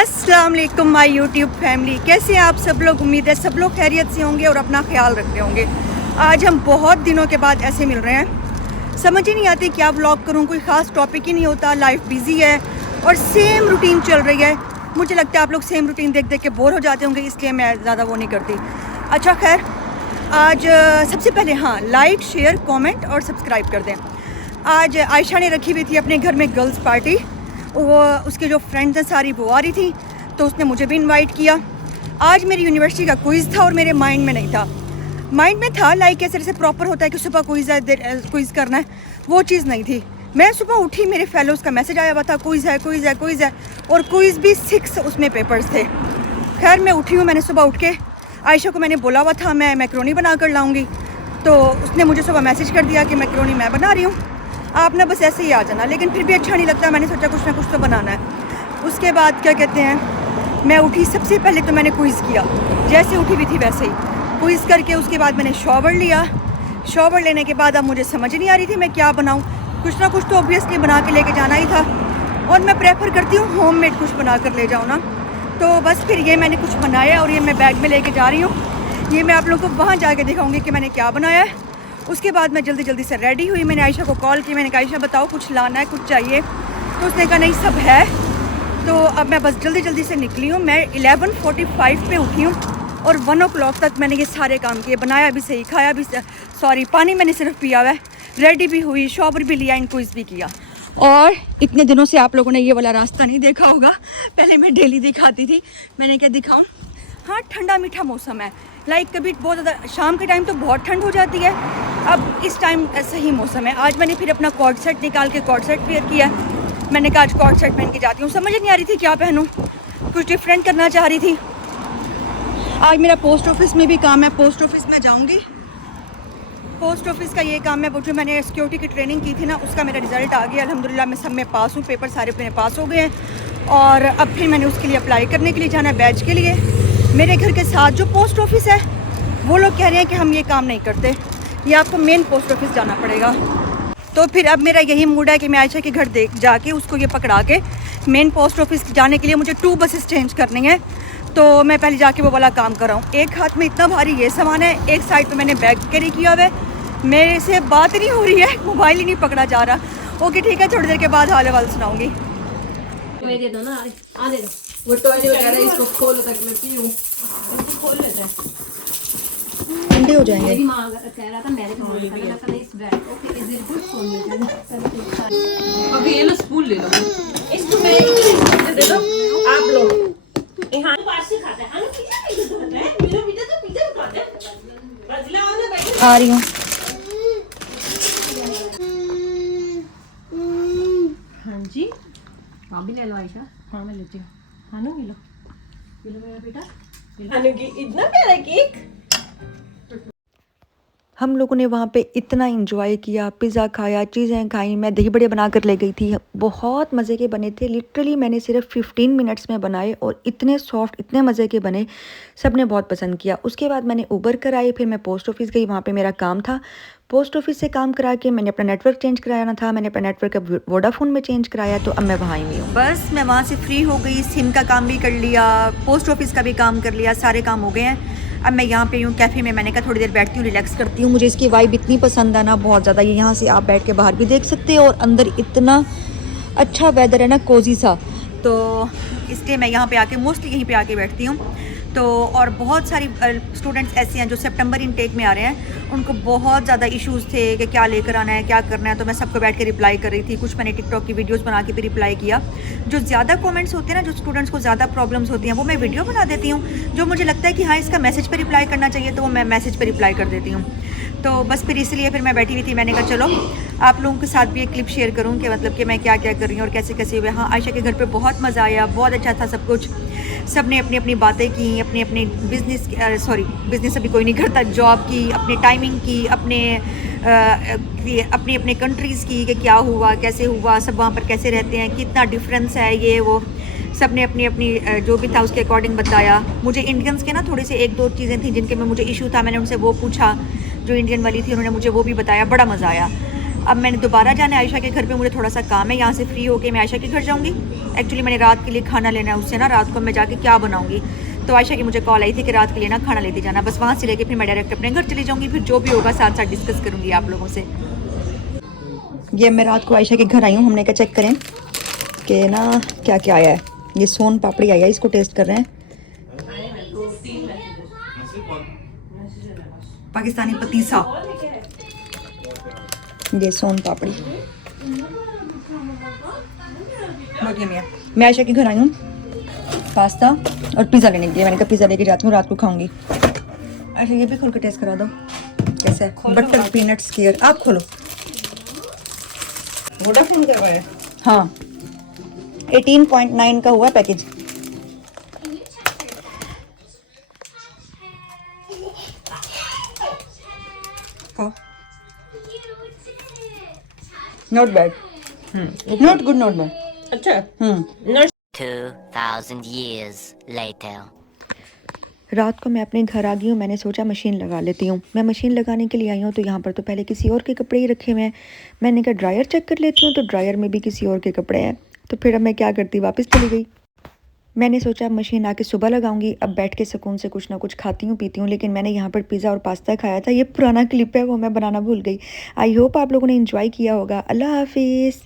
अस्सलाम वालेकुम my YouTube family, कैसे हैं आप सब लोग। उम्मीद है सब लोग खैरियत से होंगे और अपना ख्याल रखते होंगे। आज हम बहुत दिनों के बाद ऐसे मिल रहे हैं। समझ ही नहीं आती क्या व्लॉग करूं, कोई ख़ास टॉपिक ही नहीं होता। लाइफ बिजी है और सेम रूटीन चल रही है। मुझे लगता है आप लोग सेम रूटीन देख देख के बोर हो जाते होंगे, इसलिए मैं ज़्यादा वो नहीं करती। अच्छा खैर, आज सबसे पहले लाइक शेयर कमेंट और सब्सक्राइब कर दें। आज आयशा ने रखी हुई थी अपने घर में गर्ल्स पार्टी। वो उसके जो फ्रेंड्स हैं सारी वो आ रही थी, तो उसने मुझे भी इनवाइट किया। आज मेरी यूनिवर्सिटी का क्विज़ था और मेरे माइंड में नहीं था। माइंड में था लाइक ऐसे जैसे प्रॉपर होता है कि सुबह क्विज़ करना है, वो चीज़ नहीं थी। मैं सुबह उठी, मेरे फेलोज़ का मैसेज आया हुआ था क्विज़ है क्विज़ है क्विज़ है, और क्विज़ भी 6 उसमें पेपर्स थे। खैर मैं उठी हूँ, मैंने सुबह उठ के आयशा को मैंने बोला हुआ था मैं मैक्रोनी बना कर लाऊँगी, तो उसने मुझे सुबह मैसेज कर दिया कि मैक्रोनी मैं बना रही हूँ, आप ना बस ऐसे ही आ जाना। लेकिन फिर भी अच्छा नहीं लगता, मैंने सोचा कुछ ना कुछ तो बनाना है। उसके बाद क्या कहते हैं, मैं उठी, सबसे पहले तो मैंने क्विज़ किया, जैसे उठी भी थी वैसे ही क्विज़ करके उसके बाद मैंने शॉवर लिया। शॉवर लेने के बाद अब मुझे समझ नहीं आ रही थी मैं क्या बनाऊँ। कुछ ना कुछ तो ऑब्वियसली बना के लेके जाना ही था, और मैं प्रेफर करती हूँ होममेड कुछ बना कर ले जाऊँ ना। तो बस फिर ये मैंने कुछ बनाया और ये मैं बैग में लेके जा रही हूँ। ये मैं आप लोगों को वहाँ जाके दिखाऊँगी कि मैंने क्या बनाया है। उसके बाद मैं जल्दी जल्दी से रेडी हुई। मैंने आयशा को कॉल की, मैंने कहा आयशा बताओ कुछ लाना है, कुछ चाहिए, तो उसने कहा नहीं सब है। तो अब मैं बस जल्दी जल्दी से निकली हूँ। मैं 11:45 पे उठी हूँ और 1 o'clock तक मैंने ये सारे काम किए। बनाया भी सही, खाया भी सॉरी पानी मैंने सिर्फ पिया हुआ है, रेडी भी हुई, शॉवर भी लिया, क्विज़ भी किया। और इतने दिनों से आप लोगों ने ये वाला रास्ता नहीं देखा होगा, पहले मैं डेली दिखाती थी। मैंने क्या दिखाऊँ, हाँ ठंडा मीठा मौसम है। लाइक कभी बहुत ज़्यादा शाम के टाइम तो बहुत ठंड हो जाती है, अब इस टाइम सही मौसम है। आज मैंने फिर अपना कॉर्ड सेट निकाल के कॉर्ड सेट वेयर किया। मैंने कहा आज कॉर्ड सेट पहन के जाती हूँ, समझ नहीं आ रही थी क्या पहनूँ, कुछ डिफरेंट करना चाह रही थी। आज मेरा पोस्ट ऑफिस में भी काम है, पोस्ट ऑफिस में जाऊँगी। पोस्ट ऑफिस का ये काम है, वो जो मैंने सिक्योरिटी की ट्रेनिंग की थी ना, उसका मेरा रिज़ल्ट आ गया अल्हम्दुलिल्लाह। मैं सब में पास हूँ, पेपर सारे मेरे पास हो गए हैं। और अब फिर मैंने उसके लिए अप्लाई करने के लिए जाना है, बैच के लिए। मेरे घर के साथ जो पोस्ट ऑफिस है वो लोग कह रहे हैं कि हम ये काम नहीं करते, ये आपको मेन पोस्ट ऑफिस जाना पड़ेगा। तो फिर अब मेरा यही मूड है कि मैं आयशा के घर देख जाके उसको ये पकड़ा के मेन पोस्ट ऑफिस जाने के लिए मुझे 2 बसेस चेंज करनी है। तो मैं पहले जाके वो वाला काम कर रहा हूँ। एक हाथ में इतना भारी ये सामान है, एक साइड पे मैंने बैग कैरी किया हुआ है, मेरे से बात नहीं हो रही है, मोबाइल ही नहीं पकड़ा जा रहा। ओके ठीक है, थोड़ी देर के बाद हाल वाल सुनाऊँगी। दे दो ना, आ दे दो वो टॉयलेट वगैरह, इसको खोलो तक मैं पीऊँ, इसको खोल लेते हैं, ठंडे हो जाएंगे। मेरी माँ कह रहा था मेरे को बोल रहा था इस bag okay is it good खोल लेते हैं। अभी ये लो स्पून ले लो, इसको मैं इधर दे दो आप लो। यहाँ पास से खाता है, हाँ पीछे खाता है, मेरा पीछे तो पीछे खाता है, बदला वाला बैठ आ रही हूँ। हाँ जी, आप भी ले लो आयशा। हाँ मैं लेती हूँ, हानू ले लो मेरा बेटा, हानू की इतना प्यारा केक। हम लोगों ने वहाँ पे इतना इंजॉय किया, पिज़्ज़ा खाया, चीज़ें खाई, मैं दही बड़े बना कर ले गई थी, बहुत मज़े के बने थे। लिटरली मैंने सिर्फ 15 मिनट्स में बनाए और इतने सॉफ्ट, इतने मज़े के बने, सब ने बहुत पसंद किया। उसके बाद मैंने उबर कराई, फिर मैं पोस्ट ऑफिस गई, वहाँ पे मेरा काम था। पोस्ट ऑफिस से काम करा के मैंने अपना नेटवर्क चेंज कराना था, मैंने अपना नेटवर्क अब वोडाफोन में चेंज कराया, तो अब मैं वहाँ ही हूँ। बस मैं वहाँ से फ्री हो गई, सिम का काम भी कर लिया, पोस्ट ऑफिस का भी काम कर लिया, सारे काम हो गए हैं। अब मैं यहाँ पे हूँ कैफ़े में। मैंने कहा थोड़ी देर बैठती हूँ, रिलैक्स करती हूँ। मुझे इसकी वाइब इतनी पसंद है ना, बहुत ज़्यादा। ये यहाँ से आप बैठ के बाहर भी देख सकते हो और अंदर इतना अच्छा वेदर है ना, कोजी सा, तो इसलिए मैं यहाँ पे आके मोस्टली यहीं पे आके बैठती हूँ। तो और बहुत सारी स्टूडेंट्स ऐसे हैं जो सितंबर इनटेक में आ रहे हैं, उनको बहुत ज़्यादा इश्यूज़ थे कि क्या लेकर आना है, क्या करना है, तो मैं सबको बैठ के रिप्लाई कर रही थी। कुछ मैंने टिकटॉक की वीडियोस बना के भी रिप्लाई किया। जो ज़्यादा कमेंट्स होते हैं ना, जो स्टूडेंट्स को ज़्यादा प्रॉब्लम्स होती हैं, वो मैं वीडियो बना देती हूँ। जो मुझे लगता है कि हाँ इसका मैसेज पर रिप्लाई करना चाहिए, तो वो मैं मैसेज पर रिप्लाई कर देती हूँ। तो बस फिर इसलिए फिर मैं बैठी हुई थी, मैंने कहा चलो आप लोगों के साथ भी एक क्लिप शेयर करूँ कि मतलब कि मैं क्या क्या कर रही हूँ और कैसे कैसे हुए। हाँ आयशा के घर पे बहुत मज़ा आया, बहुत अच्छा था सब कुछ। सब ने अपनी अपनी बातें की, अपने अपने बिज़नेस अभी कोई नहीं करता, जॉब की, अपने टाइमिंग की, अपने अपने कंट्रीज़ की कि क्या हुआ, कैसे हुआ, सब वहाँ पर कैसे रहते हैं, कितना डिफरेंस है, ये वो सब ने अपनी अपनी जो भी था उसके अकॉर्डिंग बताया। मुझे इंडियंस के ना थोड़ी से 1-2 चीज़ें थी जिनके में मुझे इशू था, मैंने उनसे वो पूछा। जो इंडियन वाली थी उन्होंने मुझे वो भी बताया, बड़ा मज़ा आया। अब मैंने दोबारा जाना है आयशा के घर पे, मुझे थोड़ा सा काम है, यहाँ से फ्री होके मैं आयशा के घर जाऊँगी। एक्चुअली मैंने रात के लिए खाना लेना है उससे ना, रात को मैं जाके क्या बनाऊँगी। तो आयशा की मुझे कॉल आई थी कि रात के लिए ना खाना लेती जाना, बस वहाँ से लेके फिर मैं डायरेक्ट अपने घर चली जाऊँगी, फिर जो भी होगा साथ साथ डिस्कस करूँगी आप लोगों से। ये मैं रात को आयशा के घर आई हूँ, हमने कहा चेक करें कि ना क्या क्या आया है। ये सोन पापड़ी आई है, इसको टेस्ट कर रहे हैं। पाकिस्तानी पतीसा, ये सोन पापड़ी बहुत यम्मी है। मैं आयशा के घर आई हूँ पास्ता और पिज़्ज़ा लेने के लिए, मैंने कहा पिज़्ज़ा लेके जाती हूँ, रात को खाऊंगी। अच्छा ये भी खोल के टेस्ट करा दो कैसे है। बटर पीनट स्क्वायर, आप खोलो। वोडाफोन का है। हाँ 18.9 का हुआ package. Not bad, not good, not bad. अच्छा। 2,000 years later. रात को मैं अपने घर आ गई हूँ, मैंने सोचा मशीन लगा लेती हूँ। मैं मशीन लगाने के लिए आई हूँ तो यहाँ पर तो पहले किसी और के कपड़े ही रखे हुए हैं। मैंने कहा ड्रायर चेक कर लेती हूँ, तो ड्रायर में भी किसी और के कपड़े हैं। तो फिर अब मैं क्या करती, वापस चली गई। मैंने सोचा मशीन आके सुबह लगाऊंगी, अब बैठ के सुकून से कुछ ना कुछ खाती हूँ पीती हूँ। लेकिन मैंने यहाँ पर पिज़्ज़ा और पास्ता खाया था, ये पुराना क्लिप है, वो मैं बनाना भूल गई। आई होप आप लोगों ने एंजॉय किया होगा। अल्लाह हाफिज़।